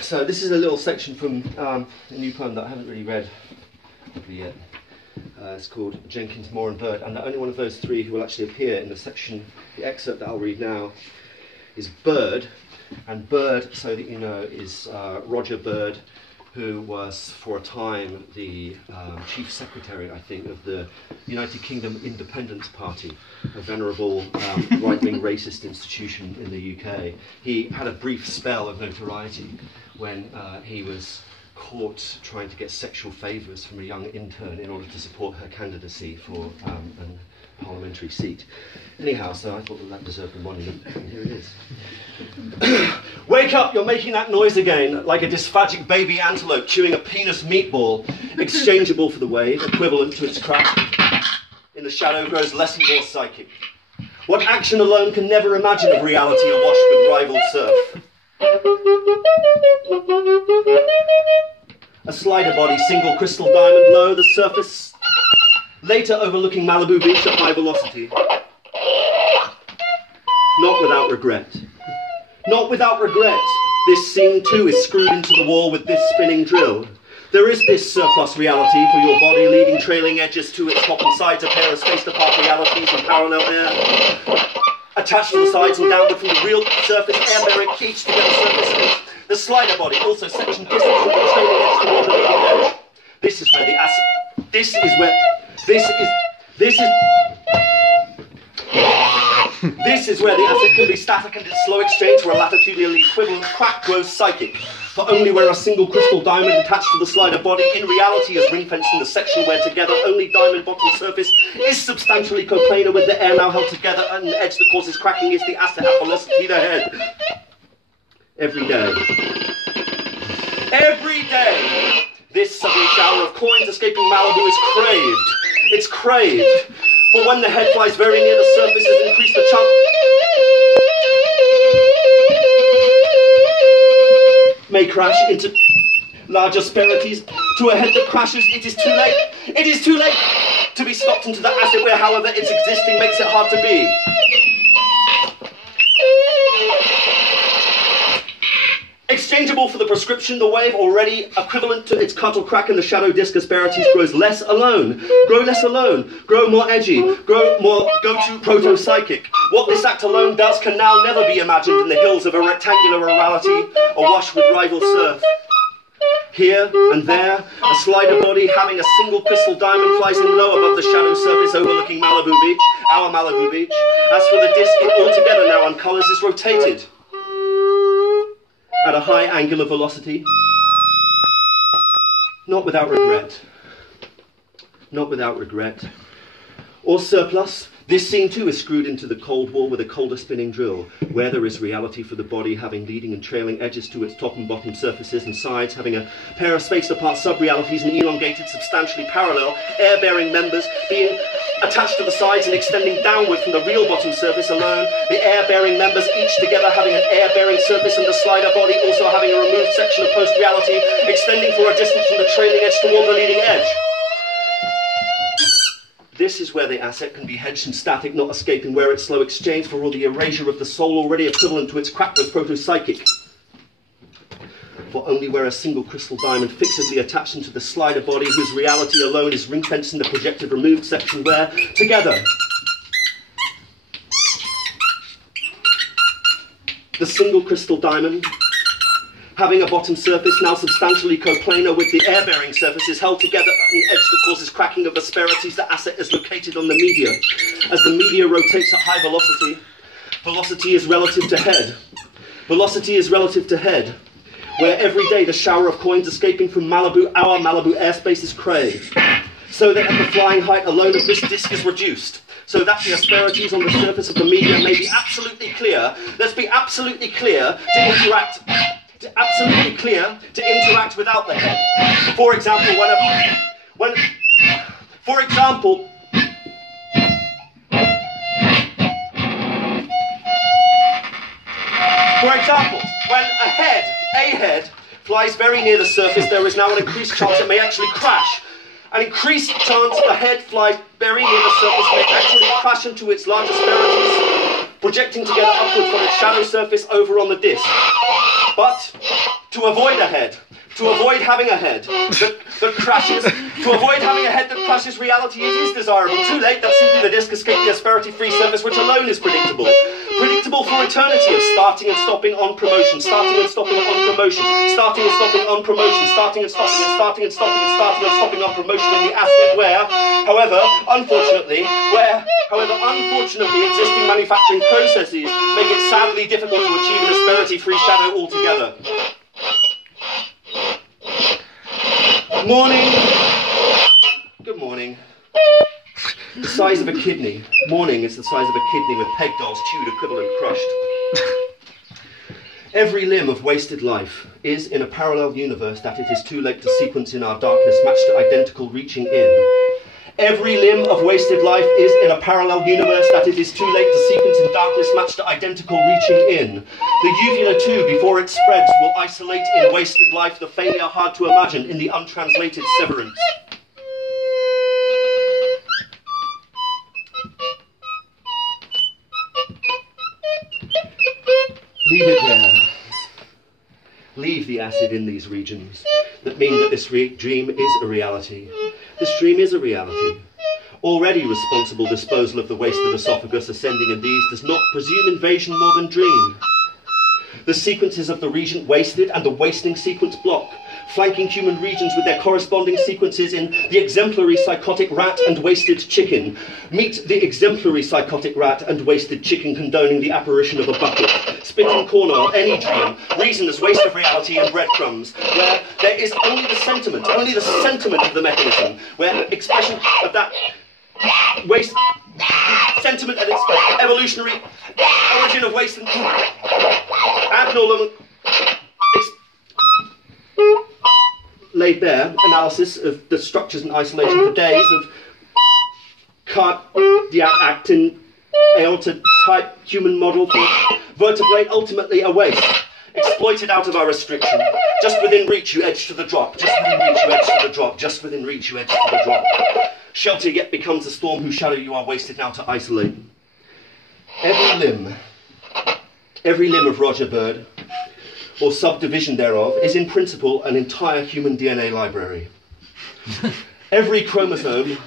So this is a little section from a new poem that I haven't really read yet. It's called Jenkins, Moore and Bird, and the only one of those three who will actually appear in the section, the excerpt that I'll read now, is Bird. And Bird, so that you know, is Roger Bird, who was for a time the chief secretary, I think, of the United Kingdom Independence Party, a venerable right-wing racist institution in the UK. He had a brief spell of notoriety when he was caught trying to get sexual favours from a young intern in order to support her candidacy for a parliamentary seat. Anyhow, so I thought that deserved a monument, and here it is. Wake up, you're making that noise again, like a dysphagic baby antelope chewing a penis meatball, exchangeable for the wave, equivalent to its crack. In the shadow grows less and more psychic. What action alone can never imagine of reality awash with rival surf? A slider body, single crystal diamond low, the surface, later overlooking Malibu Beach at high velocity. Not without regret. Not without regret. This scene too is screwed into the wall with this spinning drill. There is this surplus reality for your body, leading trailing edges to its top and sides, a pair of spaced apart realities in parallel air. Attached to the sides and downward from the real surface, air-bearing each together surface and the slider body, also section distance from the trailing edge toward the leading edge. This is where the acid... This is where the acid can be static and its slow exchange for a latitudinally equivalent crack grows psychic. For only where a single crystal diamond attached to the slider body in reality is ring-fenced in the section where together only diamond bottom surface is substantially coplanar with the air now held together and an edge that causes cracking is the acid at velocity the head. Every day. Every day! This sudden shower of coins escaping Malibu is craved. It's craved. For when the head flies very near the surface has increased the chance may crash into large asperities. To a head that crashes, it is too late. It is too late to be stopped into the acid where, however, its existing makes it hard to be. Exchangeable for the prescription, the wave, already equivalent to its cut or crack in the shadow disk asperities, grows less alone. Grow less alone. Grow more edgy. Grow more go-to proto-psychic. What this act alone does can now never be imagined in the hills of a rectangular orality, awash with rival surf. Here and there, a slider body having a single crystal diamond flies in low above the shadow surface overlooking Malibu Beach, our Malibu Beach. As for the disk, it altogether now uncolours is rotated at a high angular velocity. Not without regret. Not without regret. Or surplus. This scene too is screwed into the cold wall with a colder spinning drill, where there is reality for the body having leading and trailing edges to its top and bottom surfaces and sides, having a pair of spaced apart sub-realities and elongated, substantially parallel, air-bearing members being attached to the sides and extending downward from the real bottom surface alone, the air-bearing members each together having an air-bearing surface and the slider body also having a removed section of post-reality, extending for a distance from the trailing edge toward the leading edge. This is where the asset can be hedged and static, not escaping, where its slow exchange for all the erasure of the soul already equivalent to its crack was proto-psychic. For only where a single crystal diamond fixedly attached into the slider body, whose reality alone is ring-fenced in the projected removed section where, together, the single crystal diamond, having a bottom surface now substantially coplanar with the air-bearing surfaces held together at an edge that causes cracking of asperities, the asset is located on the media. As the media rotates at high velocity, velocity is relative to head. Velocity is relative to head, where every day the shower of coins escaping from Malibu, our Malibu airspace is craved, so that at the flying height alone of this disk is reduced, so that the asperities on the surface of the media may be absolutely clear. Let's be absolutely clear to interact. Absolutely clear to interact without the head. For example, when a head flies very near the surface, there is now an increased chance it may actually crash. An increased chance the head flies very near the surface may actually crash into its large asperities, projecting together upwards from its shadow surface over on the disk. But to avoid a head, to avoid having a head that crashes, to avoid having a head that crashes reality, it is desirable. Too late, that simply the disc escaped the asperity-free surface, which alone is predictable. Predictable for eternity of starting and stopping on promotion, starting and stopping on promotion, starting and stopping on promotion, starting and stopping and starting and stopping and starting and stopping on promotion in the asset where, however, unfortunately, existing manufacturing processes make it sadly difficult to achieve an asperity-free shadow altogether. Morning. Good morning. The size of a kidney. Morning is the size of a kidney with peg dolls chewed, equivalent, crushed. Every limb of wasted life is in a parallel universe that it is too late to sequence in our darkness matched to identical reaching in. Every limb of wasted life is in a parallel universe that it is too late to sequence in darkness matched to identical reaching in. The uvula too, before it spreads, will isolate in wasted life the failure hard to imagine in the untranslated severance. Leave it there. Leave the acid in these regions that mean that this dream is a reality. This dream is a reality. Already responsible disposal of the wasted esophagus ascending in these does not presume invasion more than dream. The sequences of the region wasted and the wasting sequence block, flanking human regions with their corresponding sequences in the exemplary psychotic rat and wasted chicken. Meet the exemplary psychotic rat and wasted chicken condoning the apparition of a bucket. Spitting corner on any dream, reason as waste of reality and breadcrumbs, where there is only the sentiment of the mechanism, where expression of that waste, sentiment and its evolutionary origin of waste and abnormal laid bare analysis of the structures and isolation for days of cardiac actin aorta type human model for vertebrate, ultimately a waste. Exploited out of our restriction. Just within reach you edge to the drop. Just within reach you edge to the drop. Just within reach you edge to the drop. Shelter yet becomes a storm whose shadow you are wasted now to isolate. Every limb of Roger Bird, or subdivision thereof, is in principle an entire human DNA library. Every chromosome